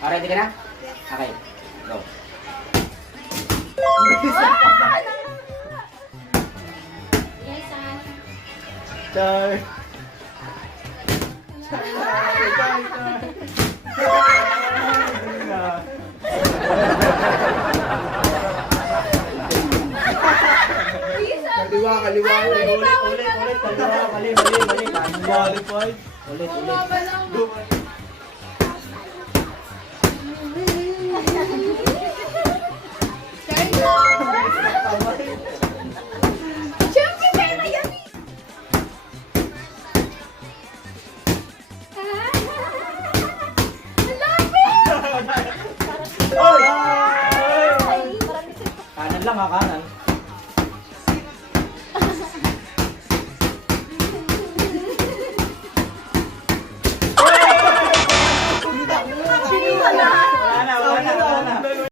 Ready ka na? Okay. Go. Yes, Char. Kaliwa, kaliwa. Ulit. Kaliwa, mali. Qualified. Ulit. Siyempre, pera yan eh. Kanan lang ha, kanan.